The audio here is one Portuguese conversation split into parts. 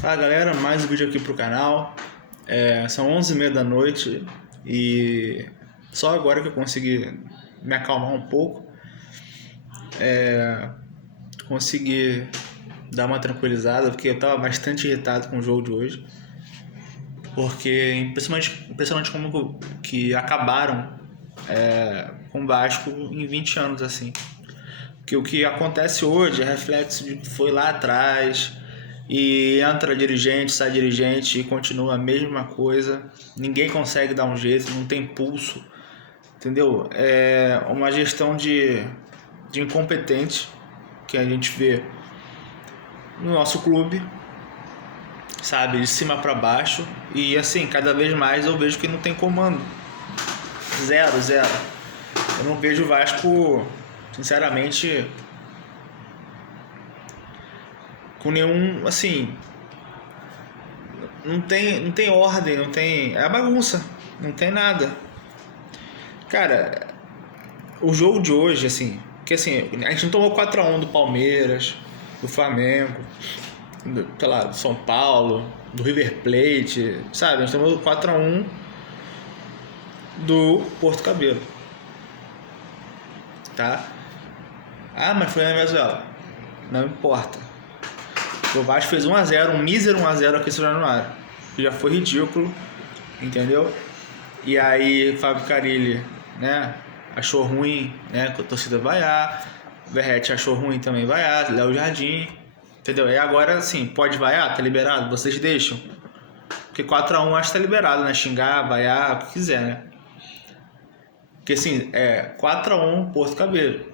Fala galera, mais um vídeo aqui pro canal. São 11h30 da noite e só agora que eu consegui me acalmar um pouco, consegui dar uma tranquilizada, porque eu tava bastante irritado com o jogo de hoje, porque é impressionante como que acabaram com o Vasco em 20 anos assim. Porque o que acontece hoje é reflexo de que foi lá atrás. E entra dirigente, sai dirigente e continua a mesma coisa. Ninguém consegue dar um jeito, não tem pulso, entendeu? É uma gestão de incompetente que a gente vê no nosso clube, sabe? De cima para baixo. E assim, cada vez mais eu vejo que não tem comando. Zero. Eu não vejo o Vasco, sinceramente, com nenhum, assim, não tem ordem, não tem, é bagunça, não tem nada. Cara, o jogo de hoje, assim, que assim, a gente não tomou 4-1 do Palmeiras, do Flamengo, sei lá, do São Paulo, do River Plate, sabe? A gente tomou 4-1 do Porto Cabelo, tá? Ah, mas foi na Venezuela. Não importa. O Vasco fez 1-0, um mísero 1-0 aqui em São Januário. Já foi ridículo, entendeu? E aí Fábio Carille, né, achou ruim, né, que a torcida vaiar. Verratti achou ruim também vaiar, Léo Jardim, entendeu? E agora sim, pode vaiar, tá liberado, vocês deixam. Porque 4-1 acho que tá liberado, né, xingar, vaiar, o que quiser, né? Porque assim, 4-1 Porto Cabelo.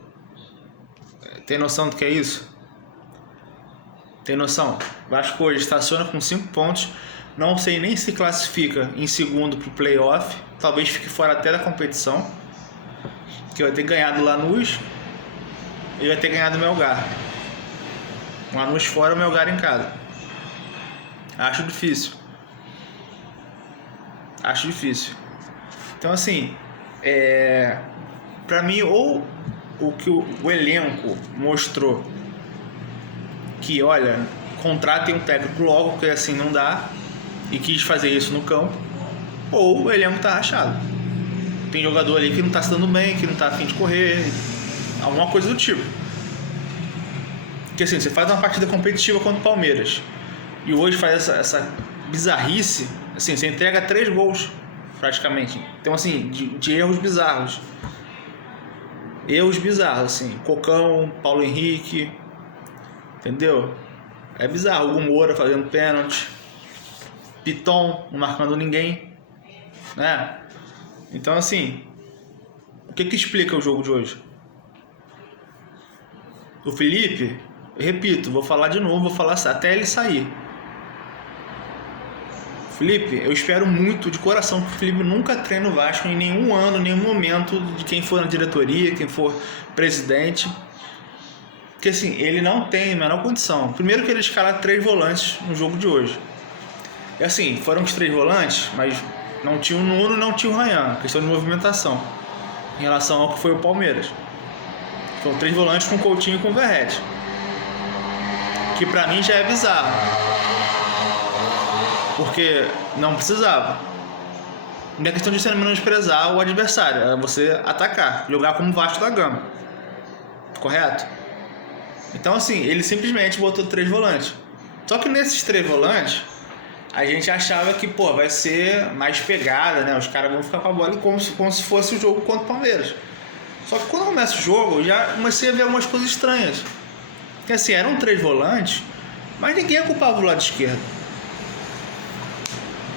Tem noção do que é isso? Tem noção? Vasco hoje estaciona com 5 pontos. Não sei nem se classifica em segundo pro playoff. Talvez fique fora até da competição. Que vai ter ganhado o Lanús e vai ter ganhado o Melgar. O Lanús fora, o Melgar em casa. Acho difícil. Então assim, pra mim, ou o que o elenco mostrou, que olha, contratem um técnico logo, porque assim não dá, e quis fazer isso no campo, ou o elenco tá rachado. Tem jogador ali que não tá se dando bem, que não tá a fim de correr, alguma coisa do tipo. Porque assim, você faz uma partida competitiva contra o Palmeiras e hoje faz essa bizarrice, assim, você entrega 3 gols praticamente. Então assim, de erros bizarros. Assim, Cocão, Paulo Henrique, entendeu? É bizarro. Hugo Moura fazendo pênalti, Piton não marcando ninguém, né? Então assim, o que explica o jogo de hoje? O Felipe, eu repito, vou falar de novo, vou falar até ele sair. Felipe, eu espero muito de coração que o Felipe nunca treine o Vasco em nenhum ano, em nenhum momento, de quem for na diretoria, quem for presidente. Porque assim, ele não tem a menor condição. Primeiro que ele escala 3 volantes no jogo de hoje. E assim, foram os 3 volantes, mas não tinha o Nuno, não tinha o Ryan. Questão de movimentação. Em relação ao que foi o Palmeiras. Foram 3 volantes com o Coutinho e com o Verratti. Que pra mim já é bizarro. Porque não precisava. Não é questão de você menosprezar o adversário. É você atacar. Jogar como Vasco da Gama. Correto? Então assim, ele simplesmente botou 3 volantes. Só que nesses 3 volantes, a gente achava que, vai ser mais pegada, né? Os caras vão ficar com a bola como se fosse o jogo contra o Palmeiras. Só que quando começa o jogo, eu já comecei a ver algumas coisas estranhas. Porque assim, eram 3 volantes, mas ninguém ocupava o lado esquerdo.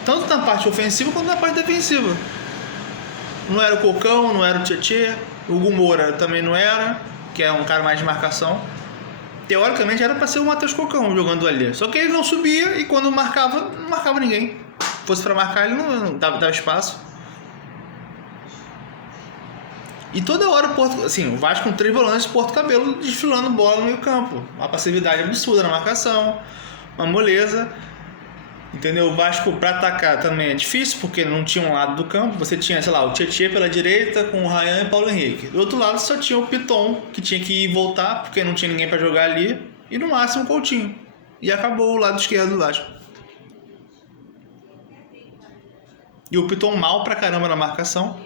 Tanto na parte ofensiva quanto na parte defensiva. Não era o Cocão, não era o Tietê, o Hugo Moura também não era, que é um cara mais de marcação. Teoricamente era para ser o Matheus Cocão jogando ali. Só que ele não subia e quando marcava, não marcava ninguém. Se fosse para marcar, ele não dava espaço. E toda hora o Vasco com 3 volantes, Porto Cabelo desfilando bola no meio campo. Uma passividade absurda na marcação, uma moleza. Entendeu? O Vasco para atacar também é difícil, porque não tinha um lado do campo. Você tinha, sei lá, o Tietê pela direita com o Ryan e Paulo Henrique. Do outro lado só tinha o Piton, que tinha que ir e voltar, porque não tinha ninguém para jogar ali. E no máximo o Coutinho. e acabou o lado esquerdo do Vasco. E o Piton mal pra caramba na marcação.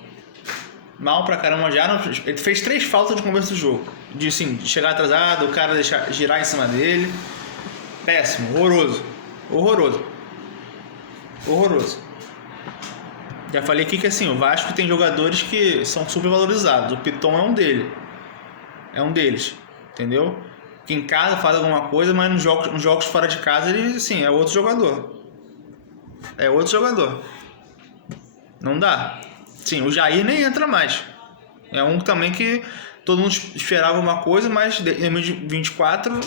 Mal pra caramba já. Ele fez 3 faltas no começo do jogo. De assim, chegar atrasado, o cara deixar girar em cima dele. Péssimo, horroroso. Horroroso. Já falei aqui que assim, o Vasco tem jogadores que são super valorizados. O Piton é um dele. É um deles. Entendeu? Que em casa faz alguma coisa, mas nos jogos fora de casa ele, assim, é outro jogador. É outro jogador. Não dá. Sim, o Jair nem entra mais. É um também que todo mundo esperava uma coisa, mas em 2024,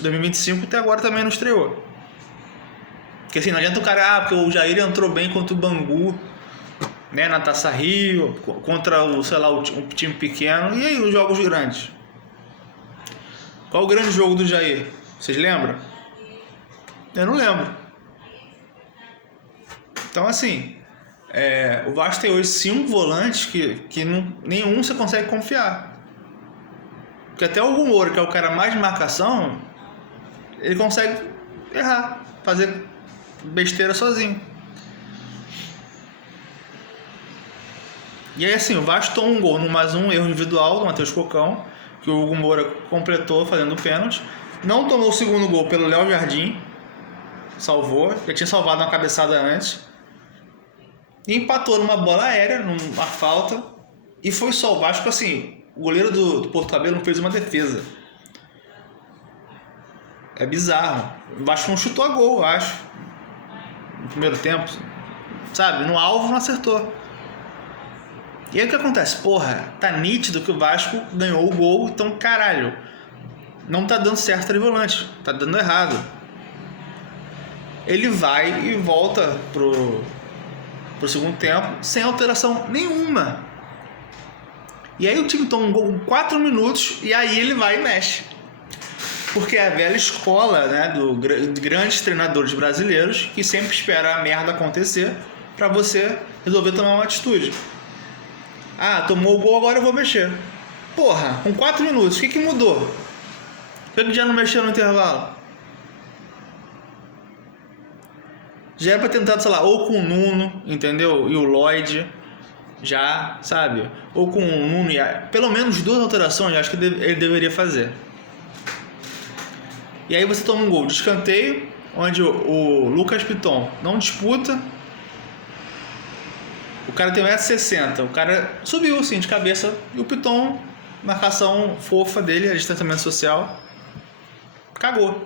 2025 até agora também não estreou. Porque assim, não adianta o cara, porque o Jair entrou bem contra o Bangu, né, na Taça Rio, contra o, sei lá, um time pequeno, e aí os jogos grandes? Qual o grande jogo do Jair? Vocês lembram? Eu não lembro. Então assim, o Vasco tem hoje 5 volantes que nenhum você consegue confiar. Porque até o Hugo Moura, que é o cara mais de marcação, ele consegue errar, fazer besteira sozinho. E aí assim, o Vasco toma um gol no mais um erro individual do Matheus Cocão, que o Hugo Moura completou fazendo o pênalti. Não tomou o segundo gol pelo Léo Jardim, salvou, já tinha salvado uma cabeçada antes. E empatou numa bola aérea, numa falta. E foi só o Vasco, assim, o goleiro do Porto Cabelo não fez uma defesa. É bizarro. O Vasco não chutou a gol, eu acho. No primeiro tempo. Sabe, no alvo não acertou. E aí o que acontece? Porra, tá nítido que o Vasco ganhou o gol, então caralho, não tá dando certo ali volante, tá dando errado. Ele vai e volta pro segundo tempo sem alteração nenhuma. E aí o time toma um gol com 4 minutos e aí ele vai e mexe. Porque é a velha escola, né, de grandes treinadores brasileiros que sempre espera a merda acontecer pra você resolver tomar uma atitude. Ah, tomou o gol, agora eu vou mexer. Porra, com 4 minutos, o que mudou? Por que já não mexeu no intervalo? Já era pra tentar, sei lá, ou com o Nuno, entendeu? E o Lloyd, já, sabe? Ou com o Nuno e pelo menos 2 alterações, acho que ele deveria fazer. E aí você toma um gol de escanteio, onde o Lucas Piton não disputa. O cara tem 1,60 m, o cara subiu assim de cabeça e o Piton, marcação fofa dele, a distanciamento social, cagou.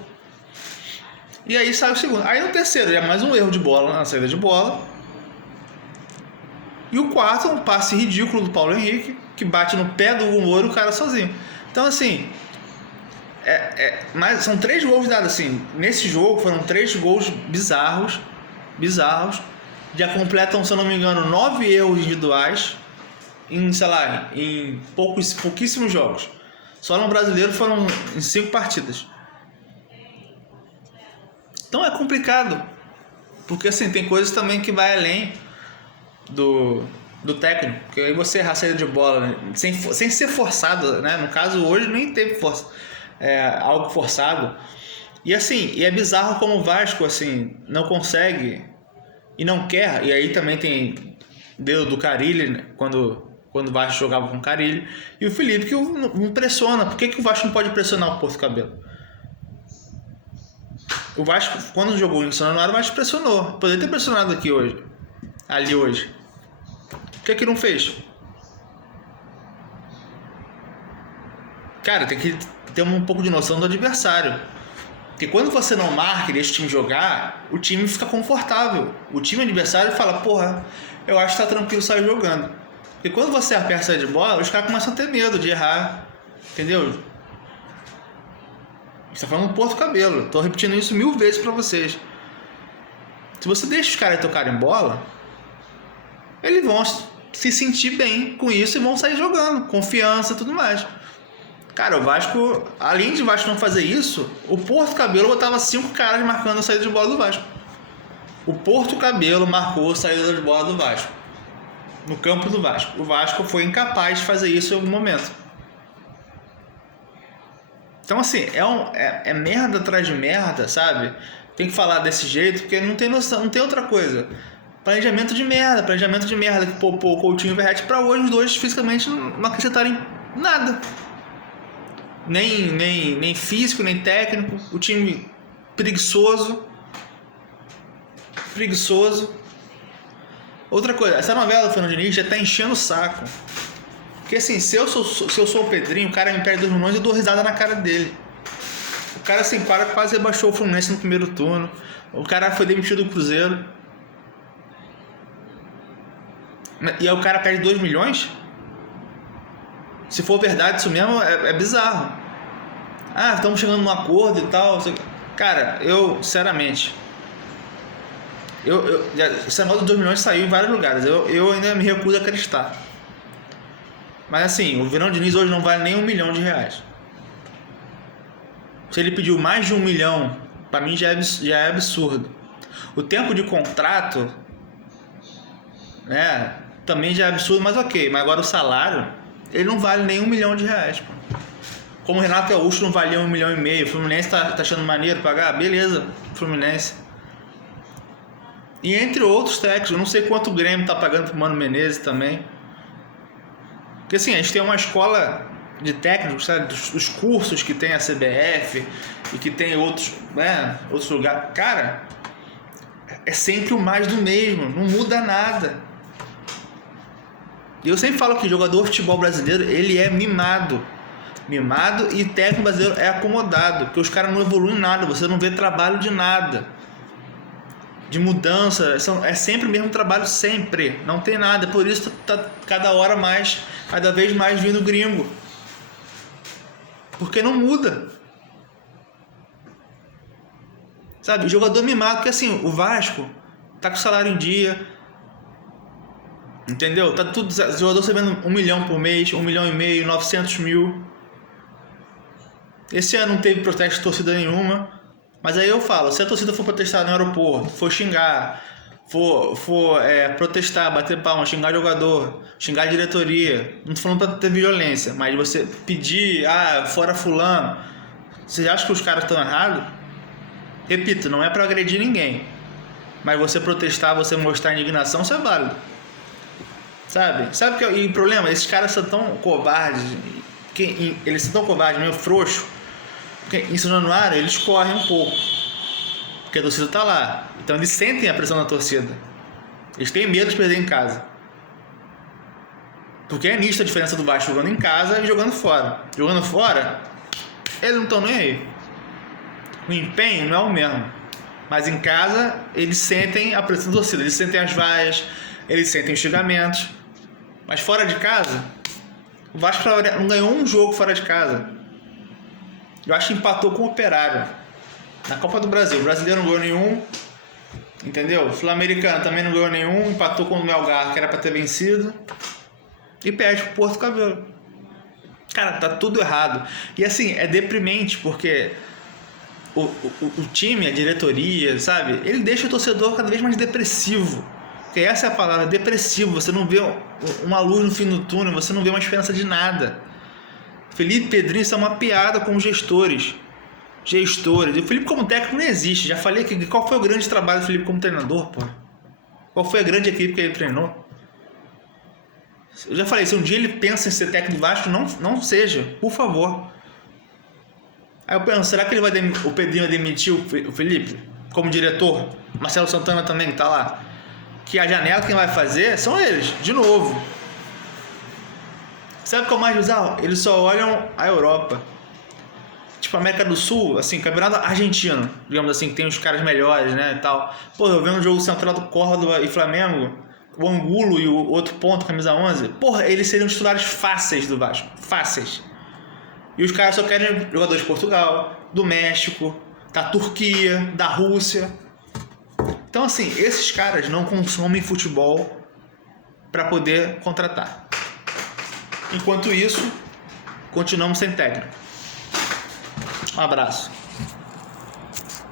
E aí sai o segundo. Aí no terceiro é mais um erro de bola na saída de bola. E o quarto, um passe ridículo do Paulo Henrique, que bate no pé do Hugo Moura, o cara sozinho. Então assim, mas são 3 gols dados assim. Nesse jogo foram 3 gols bizarros. Já completam, se eu não me engano, 9 erros individuais em, sei lá, em pouquíssimos jogos. Só no Brasileiro foram em 5 partidas. Então é complicado. Porque assim, tem coisas também que vai além do técnico. Porque aí você errar a saída de bola, né? sem ser forçado, né? No caso hoje nem teve algo forçado. E assim, é bizarro como o Vasco assim, não consegue e não quer. E aí também tem dedo do Carille, né? Quando o Vasco jogava com o Carille. E o Felipe que me impressiona. Por que o Vasco não pode pressionar o Porto Cabelo? O Vasco, quando jogou em São Januário, o Vasco pressionou. Poderia ter pressionado ali hoje. Por que não fez? Cara, tem que ter um pouco de noção do adversário. Porque quando você não marca e deixa o time jogar, o time fica confortável. O time adversário fala, porra, eu acho que tá tranquilo sair jogando. Porque quando você aperta a saída de bola, os caras começam a ter medo de errar. Entendeu? A gente tá falando do Porto Cabelo. Tô repetindo isso 1000 vezes pra vocês. Se você deixa os caras tocarem bola, eles vão se sentir bem com isso e vão sair jogando. Confiança e tudo mais. Cara, o Vasco, além de o Vasco não fazer isso, o Porto Cabelo botava 5 caras marcando a saída de bola do Vasco. O Porto Cabelo marcou a saída de bola do Vasco. No campo do Vasco. O Vasco foi incapaz de fazer isso em algum momento. Então, assim, é merda atrás de merda, sabe? Tem que falar desse jeito, porque não tem noção, não tem outra coisa. Planejamento de merda. Que poupou o Coutinho e o Verratti pra hoje os dois fisicamente não acrescentarem nada. Nem físico, nem técnico. O time preguiçoso. Outra coisa, essa novela do Fernando Diniz já tá enchendo o saco. Porque assim, se eu sou o Pedrinho, o cara me perde 2 milhões e eu dou risada na cara dele. O cara assim, quase rebaixou o Fluminense no primeiro turno. O cara foi demitido do Cruzeiro. E aí o cara perde 2 milhões? Se for verdade isso mesmo, é bizarro. Ah, estamos chegando num acordo e tal. Cara, eu, sinceramente... esse negócio dos 2 milhões saiu em vários lugares. Eu ainda me recuso a acreditar. Mas assim, o Fernando Diniz hoje não vale nem R$1 milhão. Se ele pediu mais de 1 milhão, pra mim já é absurdo. O tempo de contrato, né, também já é absurdo, mas ok. Mas agora o salário, ele não vale nem R$1 milhão. Pô. Como o Renato Gaúcho não valia 1,5 milhão, o Fluminense tá achando maneiro pagar? Beleza, Fluminense. E entre outros técnicos, eu não sei quanto o Grêmio tá pagando pro Mano Menezes também. Porque assim, a gente tem uma escola de técnicos, sabe, dos cursos que tem a CBF e que tem outros lugares. Cara, é sempre o mais do mesmo, não muda nada. E eu sempre falo que jogador de futebol brasileiro, ele é mimado. E técnico brasileiro é acomodado, porque os caras não evoluem nada, você não vê trabalho de nada. De mudança, é sempre o mesmo trabalho, sempre, não tem nada, por isso tá cada vez mais vindo gringo, porque não muda, sabe, jogador mimado, porque assim, o Vasco tá com salário em dia, entendeu, tá tudo, jogador recebendo 1 milhão por mês, 1,5 milhão, 900 mil, esse ano não teve protesto de torcida nenhuma. Mas aí eu falo, se a torcida for protestar no aeroporto, for xingar, for protestar, bater palma, xingar jogador, xingar diretoria, não tô falando pra ter violência, mas você pedir, fora fulano, você acha que os caras estão errados? Repito, não é pra agredir ninguém, mas você protestar, você mostrar indignação, isso é válido. Sabe que o problema? Esses caras são tão covardes, eles são tão covardes, meio frouxos, porque em São Januário eles correm um pouco, porque a torcida tá lá, então eles sentem a pressão da torcida, eles têm medo de perder em casa, porque é nítida a diferença do Vasco jogando em casa e jogando fora. Eles não estão nem aí, o empenho não é o mesmo, mas em casa eles sentem a pressão da torcida, eles sentem as vaias, eles sentem os xingamentos. Mas fora de casa, o Vasco não ganhou um jogo fora de casa. Eu acho que empatou com o Operário na Copa do Brasil. O brasileiro não ganhou nenhum, entendeu? O Sul-Americano também não ganhou nenhum. Empatou com o Melgar, que era pra ter vencido. E perde pro Porto Cabelo. Cara, tá tudo errado. E assim, é deprimente, porque o time, a diretoria, sabe? Ele deixa o torcedor cada vez mais depressivo. Porque essa é a palavra, depressivo. Você não vê uma luz no fim do túnel, você não vê uma esperança de nada. Felipe Pedrinho, isso é uma piada com os gestores. E o Felipe como técnico não existe. Já falei aqui, qual foi o grande trabalho do Felipe como treinador, pô? Qual foi a grande equipe que ele treinou? Eu já falei, se um dia ele pensa em ser técnico do Vasco, não seja, por favor. Aí eu penso, será que o Pedrinho vai demitir o Felipe como diretor? Marcelo Santana também, que tá lá. Que a janela quem vai fazer são eles, de novo. Sabe o que é o mais bizarro? Eles só olham a Europa. Tipo, América do Sul, assim, campeonato argentino, digamos assim, que tem os caras melhores, né, e tal. Pô, eu vendo o jogo central do Córdoba e Flamengo, o Angulo e o outro ponto, camisa 11, porra, eles seriam titulares fáceis do Vasco. Fáceis. E os caras só querem jogadores de Portugal, do México, da Turquia, da Rússia. Então, assim, esses caras não consomem futebol para poder contratar. Enquanto isso, continuamos sem técnico. Um abraço.